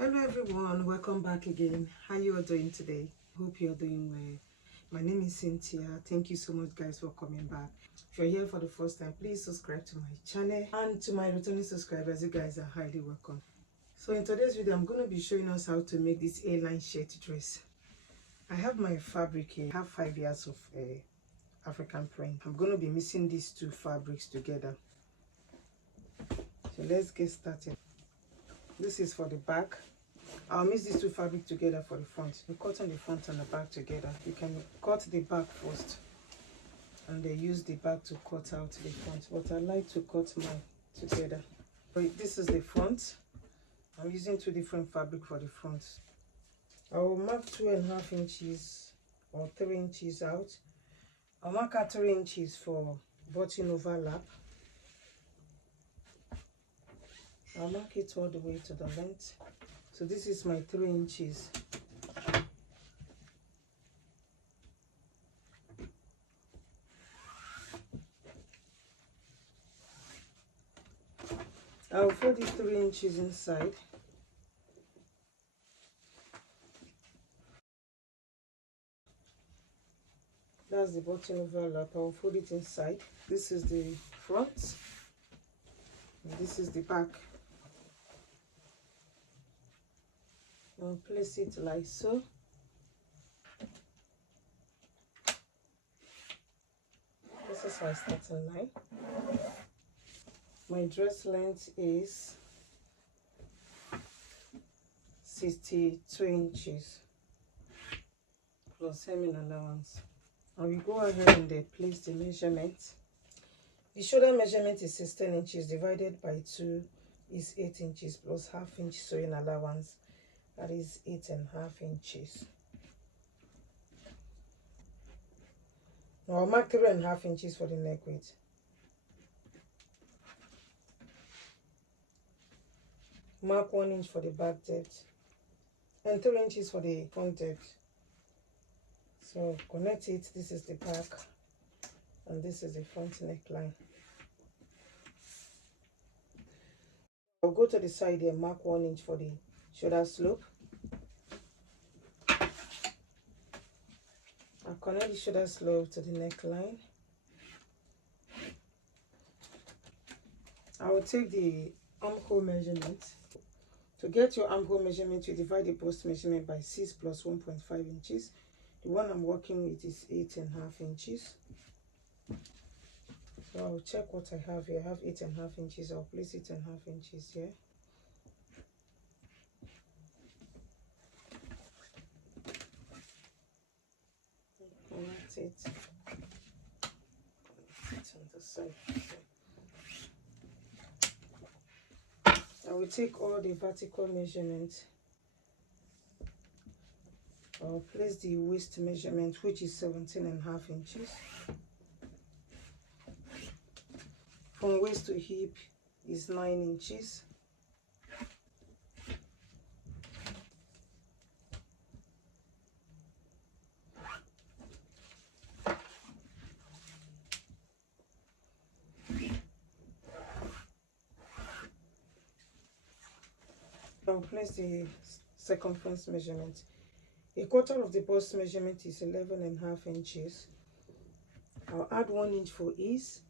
Hello everyone, welcome back again. How you all doing today? Hope you're doing well. My name is Cynthia. Thank you so much guys for coming back. If you're here for the first time, please subscribe to my channel, and to my returning subscribers, you guys are highly welcome. So in today's video, I'm going to be showing us how to make this A-line shirt dress. I have my fabric here. I have 5 yards of African print. I'm going to be mixing these two fabrics together. So let's get started. This is for the back. I'll mix these two fabrics together for the front. You cut on the front and the back together. You can cut the back first and then use the back to cut out the front, but I like to cut mine together. But this is the front. I'm using two different fabric for the front. I will mark 2.5 inches or 3 inches out. I'll mark out 3 inches for button overlap. I'll mark it all the way to the length. So this is my 3 inches. I'll fold these 3 inches inside. That's the button overlap. I'll fold it inside. This is the front, and this is the back. I'll place it like so. This is my starting line. My dress length is 62 inches plus hemming allowance. I will go ahead and place the measurement. The shoulder measurement is 16 inches divided by 2 is 8 inches plus ½ inch sewing allowance. That is 8.5 inches. Now I'll mark 3.5 inches for the neck width. Mark 1 inch for the back depth and 3 inches for the front depth. So connect it. This is the back and this is the front neckline. I'll go to the side and mark 1 inch for the shoulder slope. I'll connect the shoulder slope to the neckline. I will take the armhole measurement. To get your armhole measurement, you divide the bust measurement by 6 plus 1.5 inches. The one I'm working with is 8.5 inches. So I'll check what I have here. I have 8.5 inches. I'll place 8.5 inches here. Connect it. Connect it on the side. I will take all the vertical measurement. I'll place the waist measurement, which is 17.5 inches. From waist to hip is 9 inches. I'll place the circumference measurement. A quarter of the bust measurement is 11.5 inches. I'll add 1 inch for ease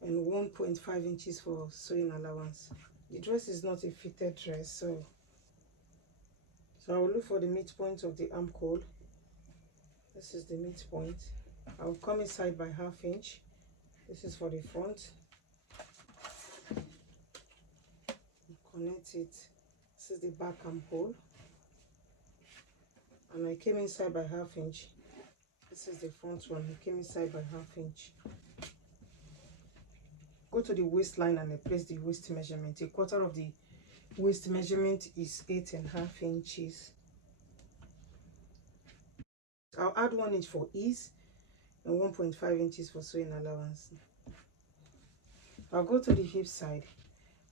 and 1.5 inches for sewing allowance. The dress is not a fitted dress, so I'll look for the midpoint of the armhole. This is the midpoint. I'll come inside by ½ inch. This is for the front. Connect it. This is the back armhole, and I came inside by ½ inch. This is the front one. I came inside by ½ inch. Go to the waistline and I place the waist measurement. A quarter of the waist measurement is 8.5 inches. I'll add 1 inch for ease and 1.5 inches for sewing allowance. I'll go to the hip side.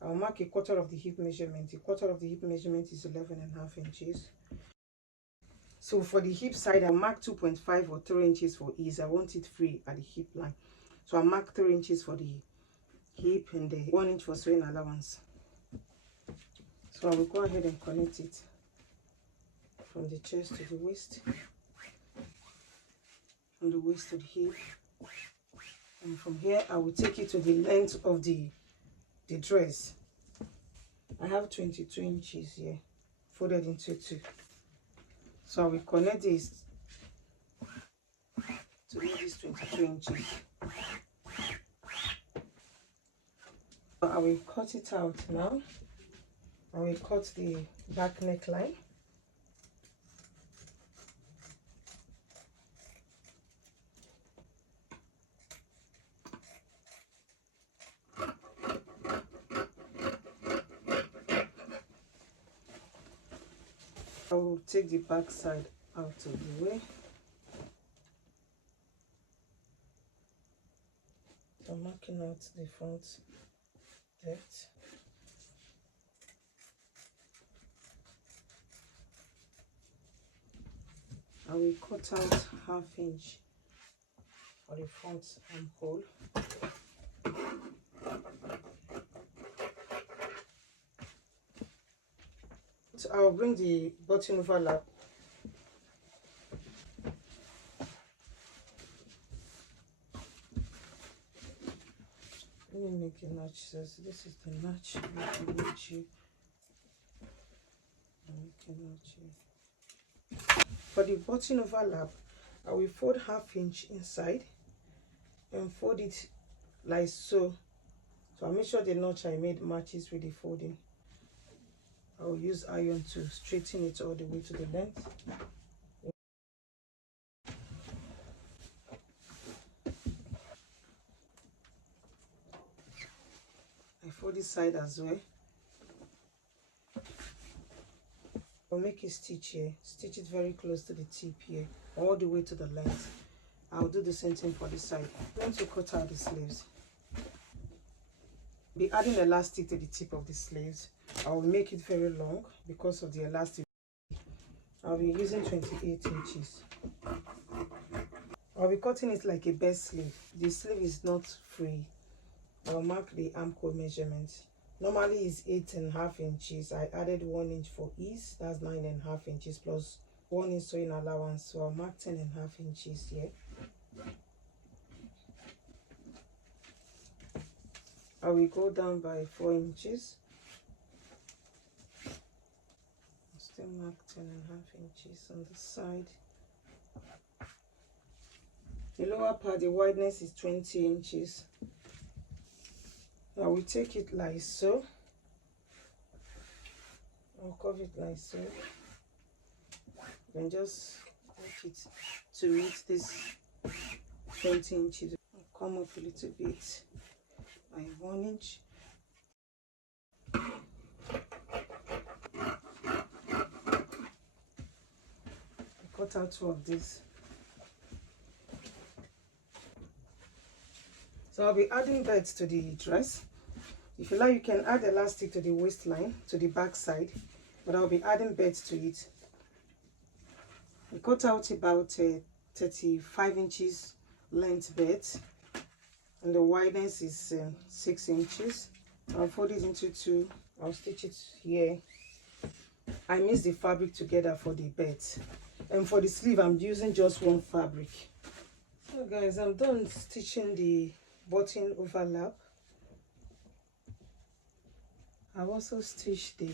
I'll mark a quarter of the hip measurement. A quarter of the hip measurement is 11.5 inches. So for the hip side, I mark 2.5 or 3 inches for ease. I want it free at the hip line. So I mark 3 inches for the hip and the 1 inch for sewing allowance. So I will go ahead and connect it from the chest to the waist, from the waist to the hip, and from here I will take it to the length of the dress. I have 22 inches here folded into 2, so I will connect this to make this 22 inches. So I will cut it out now. I will cut the back neckline. I will take the back side out of the way. So I'm marking out the front depth. I will cut out 1/2 inch for the front armhole. So I will bring the button overlap. Let me make a notch. So this is the notch. Make a notch. For the button overlap, I will fold 1/2 inch inside and fold it like so. So I'll make sure the notch I made matches with the folding. I will use iron to straighten it all the way to the length. I fold this side as well. I'll make a stitch here, stitch it very close to the tip here, all the way to the length. I'll do the same thing for this side. I'm going to cut out the sleeves. Be adding elastic to the tip of the sleeves. I will make it very long because of the elastic. I'll be using 28 inches. I'll be cutting it like a best sleeve. The sleeve is not free. I'll mark the armhole measurement. Normally it's 8.5 inches. I added 1 inch for ease. That's 9.5 inches plus 1 inch sewing allowance. So I'll mark 10.5 inches here. I will go down by 4 inches. I'll still mark 10.5 inches on the side. The lower part, the wideness is 20 inches. I will take it like so. I'll curve it like so. Then just make it to reach this 20 inches. I'll come up a little bit by 1 inch. I cut out 2 of these. So I'll be adding belts to the dress. If you like, you can add elastic to the waistline, to the back side, but I'll be adding belts to it. I cut out about 35 inches length belt, and the wideness is 6 inches. I'll fold it into 2. I'll stitch it here. I mix the fabric together for the belt, and for the sleeve I'm using just 1 fabric. So guys, I'm done stitching the button overlap. I've also stitched the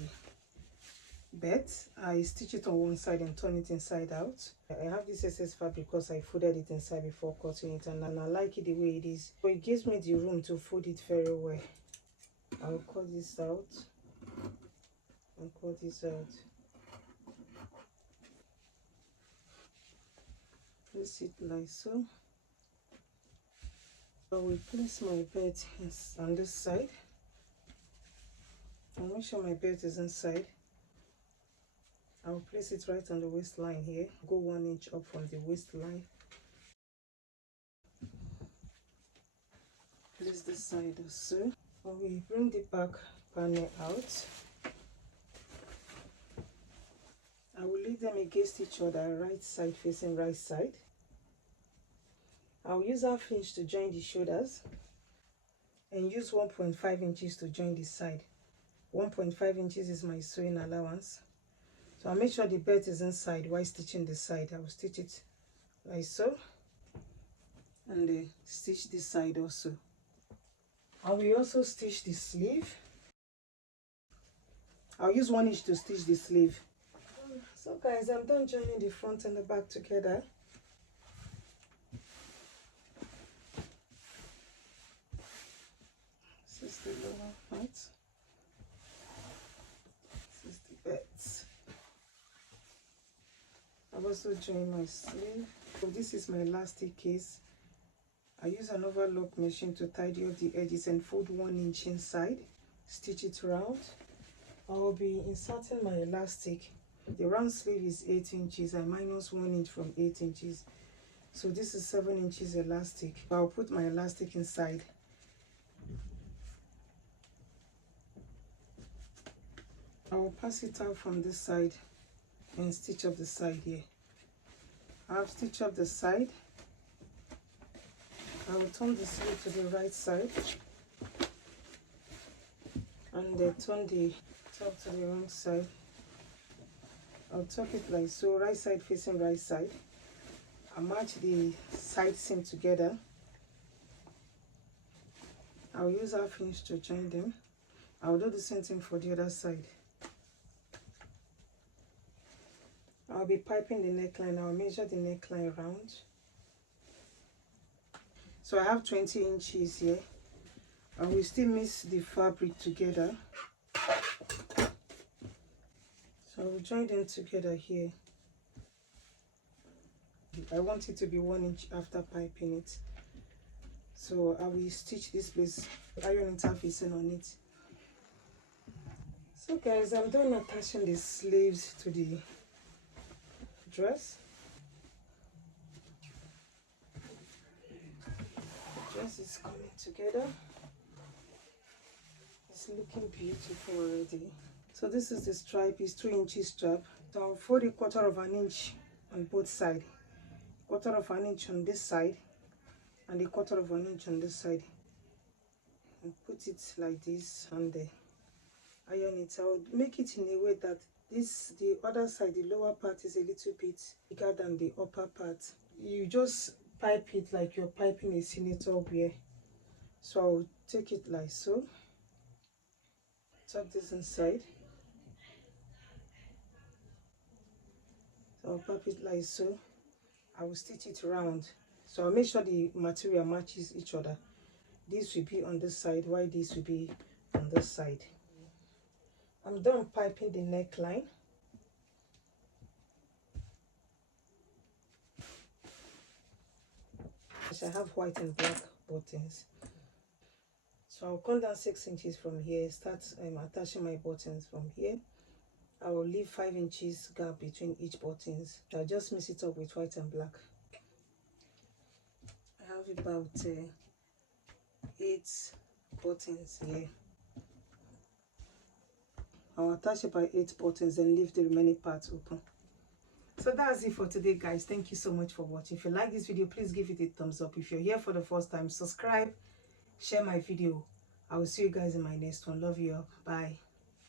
belt. I stitch it on one side and turn it inside out. I have this excess fabric because I folded it inside before cutting it, and I like it the way it is. So it gives me the room to fold it very well. I'll cut this out and cut this out. Place it like so. I will place my belt on this side. I'll make sure my belt is inside. I'll place it right on the waistline here. Go 1 inch up from the waistline. Place this side also. I will bring the back panel out. I will leave them against each other, right side facing right side. I'll use 1/2 inch to join the shoulders and use 1.5 inches to join the side. 1.5 inches is my sewing allowance. So I'll make sure the belt is inside while stitching the side. I will stitch it like so, and stitch this side also. I will also stitch the sleeve. I'll use 1 inch to stitch the sleeve. So guys, I'm done joining the front and the back together. This is the lower part. This is the belt. I've also joined my sleeve. So this is my elastic case. I use an overlock machine to tidy up the edges and fold 1 inch inside. Stitch it round. I will be inserting my elastic. The round sleeve is 8 inches. I minus 1 inch from 8 inches. So this is 7 inches elastic. I'll put my elastic inside. I will pass it out from this side and stitch up the side here. I'll stitch up the side. I will turn the sleeve to the right side and then turn the top to the wrong side. I'll tuck it like so, right side facing right side. I'll match the side seam together. I'll use half inch to join them. I'll do the same thing for the other side. I'll be piping the neckline. I'll measure the neckline round. So I have 20 inches here. I will still mix the fabric together. So I will join them together here. I want it to be 1 inch after piping it. So I will stitch this place, iron interfacing on it. So guys, I'm done attaching the sleeves to the dress. The dress is coming together. It's looking beautiful already. So this is the stripe, it's 2 inches strap. So I'll fold a 1/4 inch on both sides. 1/4 inch on this side and a 1/4 inch on this side. And put it like this and iron it. I'll make it in a way that the other side, the lower part, is a little bit bigger than the upper part. You just pipe it like you're piping a senator wear. So I'll take it like so. Tuck this inside. So I'll pipe it like so. I will stitch it round. So I'll make sure the material matches each other. This will be on this side, while this will be on this side. I'm done piping the neckline. I have white and black buttons. So I'll come down 6 inches from here, start attaching my buttons from here. I will leave 5 inches gap between each buttons. I'll just mix it up with white and black. I have about 8 buttons here. I'll attach about 8 buttons and leave the remaining parts open. So that's it for today, guys. Thank you so much for watching. If you like this video, please give it a thumbs up. If you're here for the first time, subscribe, share my video. I will see you guys in my next one. Love you all. Bye.